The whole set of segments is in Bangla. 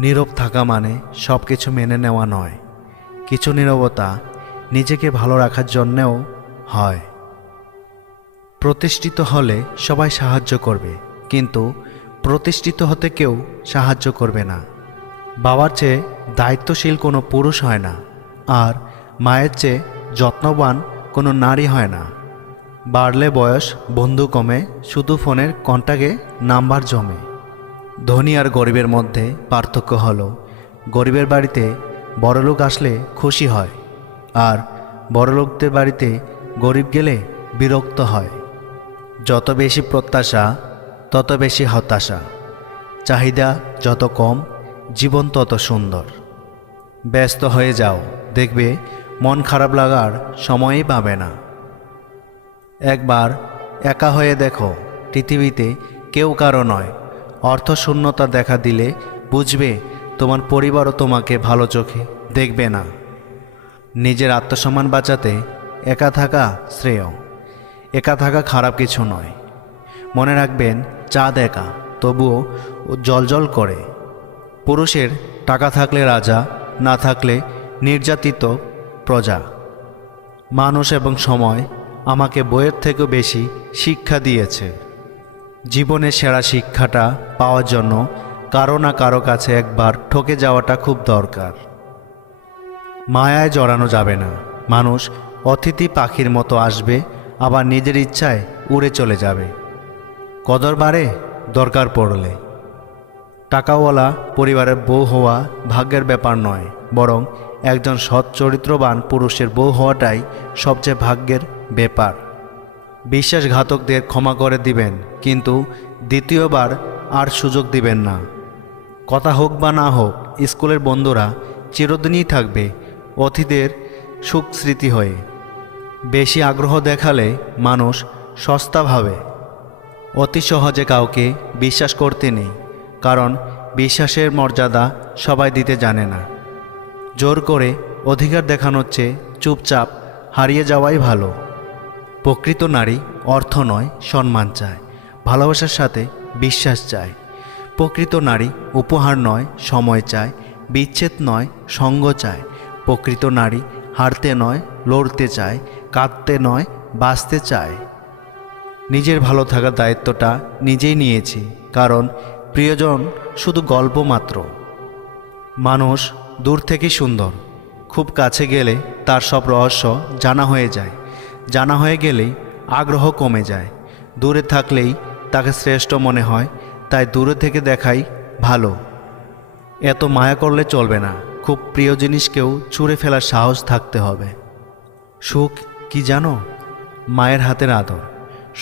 নীরব থাকা মানে সব কিছু মেনে নেওয়া নয়। কিছু নীরবতা নিজেকে ভালো রাখার জন্যেও হয়। প্রতিষ্ঠিত হলে সবাই সাহায্য করবে, কিন্তু প্রতিষ্ঠিত হতে কেউ সাহায্য করবে না। বাবার চেয়ে দায়িত্বশীল কোনো পুরুষ হয় না, আর মায়ের চেয়ে যত্নবান কোনো নারী হয় না। বাড়লে বয়স, বন্ধু কমে, শুধু ফোনের কন্টাক্টে নাম্বার জমে। ধনী আর গরিবের মধ্যে পার্থক্য হলো, গরিবের বাড়িতে বড়লোক আসলে খুশি হয়, আর বড়লোকদের বাড়িতে গরিব গেলে বিরক্ত হয়। যত বেশি প্রত্যাশা তত বেশি হতাশা, চাহিদা যত কম জীবন তত সুন্দর। ব্যস্ত হয়ে যাও, দেখবে মন খারাপ লাগার সময়ই পাবে না। একবার একা হয়ে দেখো, পৃথিবীতে কেউ কারো নয়। অর্থশূন্যতা দেখা দিলে বুঝবে তোমার পরিবারও তোমাকে ভালো চোখে দেখবে না। নিজের আত্মসম্মান বাঁচাতে একা থাকা শ্রেয়। একা থাকা খারাপ কিছু নয়। মনে রাখবেন, চাঁদ একা, তবুও জ্বলজ্বল করে। পুরুষের টাকা থাকলে রাজা, না থাকলে নির্যাতিত প্রজা। মানুষ এবং সময় আমাকে বইয়ের থেকেও বেশি শিক্ষা দিয়েছে। জীবনের সেরা শিক্ষাটা পাওয়ার জন্য কারো না কারো কাছে একবার ঠকে যাওয়াটা খুব দরকার। মায়ায় জড়ানো যাবে না। মানুষ অতিথি পাখির মতো আসবে, আবার নিজের ইচ্ছায় উড়ে চলে যাবে। কদর বাড়ে দরকার পড়লে। টাকাওয়ালা পরিবারের বউ হওয়া ভাগ্যের ব্যাপার নয়, বরং একজন সৎ চরিত্রবান পুরুষের বউ হওয়াটাই সবচেয়ে ভাগ্যের ব্যাপার। বিশ্বাসঘাতকদের ক্ষমা করে দিবেন, কিন্তু দ্বিতীয়বার আর সুযোগ দিবেন না। কথা হোক বা না হোক, স্কুলের বন্ধুরা চিরদিনই থাকবে অতিথিদের সুখ স্মৃতি হয়ে। বেশি আগ্রহ দেখালে মানুষ সস্তা ভাবে। অতি সহজে কাউকে বিশ্বাস করতে নেই, কারণ বিশ্বাসের মর্যাদা সবাই দিতে জানে না। জোর করে অধিকার দেখানোর চেয়ে চুপচাপ হারিয়ে যাওয়াই ভালো। প্রকৃত নারী অর্থ নয়, সম্মান চায়, ভালোবাসার সাথে বিশ্বাস চায়। প্রকৃত নারী উপহার নয়, সময় চায়, বিচ্ছেদ নয়, সঙ্গ চায়। প্রকৃত নারী হারতে নয়, লড়তে চায়, কাঁদতে নয়, বাঁচতে চায়। নিজের ভালো থাকার দায়িত্বটা নিজেই নিয়েছি, কারণ প্রিয়জন শুধু গল্প মাত্র। মানুষ দূর থেকেই সুন্দর, খুব কাছে গেলে তার সব রহস্য জানা হয়ে যায়। জানা হয়ে গেলেই আগ্রহ কমে যায়। দূরে থাকলেই তাকে শ্রেষ্ঠ মনে হয়, তাই দূরে থেকে দেখাই ভালো। এত মায়া করলে চলবে না। খুব প্রিয় জিনিসকেও ছুঁড়ে ফেলার সাহস থাকতে হবে। সুখ কি জানো? মায়ের হাতের আদর।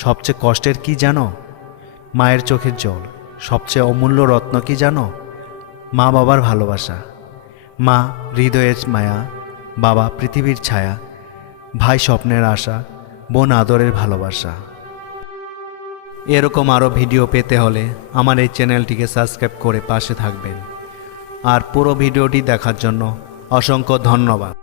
সবচেয়ে কষ্টের কি জানো? মায়ের চোখের জল। সবচেয়ে অমূল্য রত্ন কি জানো? মা বাবার ভালোবাসা। মা হৃদয়ের মায়া, বাবা পৃথিবীর ছায়া, ভাই স্বপ্নের আশা, বোন আদরের ভালোবাসা। এরকম আরও ভিডিও পেতে হলে আমার এই চ্যানেলটিকে সাবস্ক্রাইব করে পাশে থাকবেন। আর পুরো ভিডিওটি দেখার জন্য অসংখ্য ধন্যবাদ।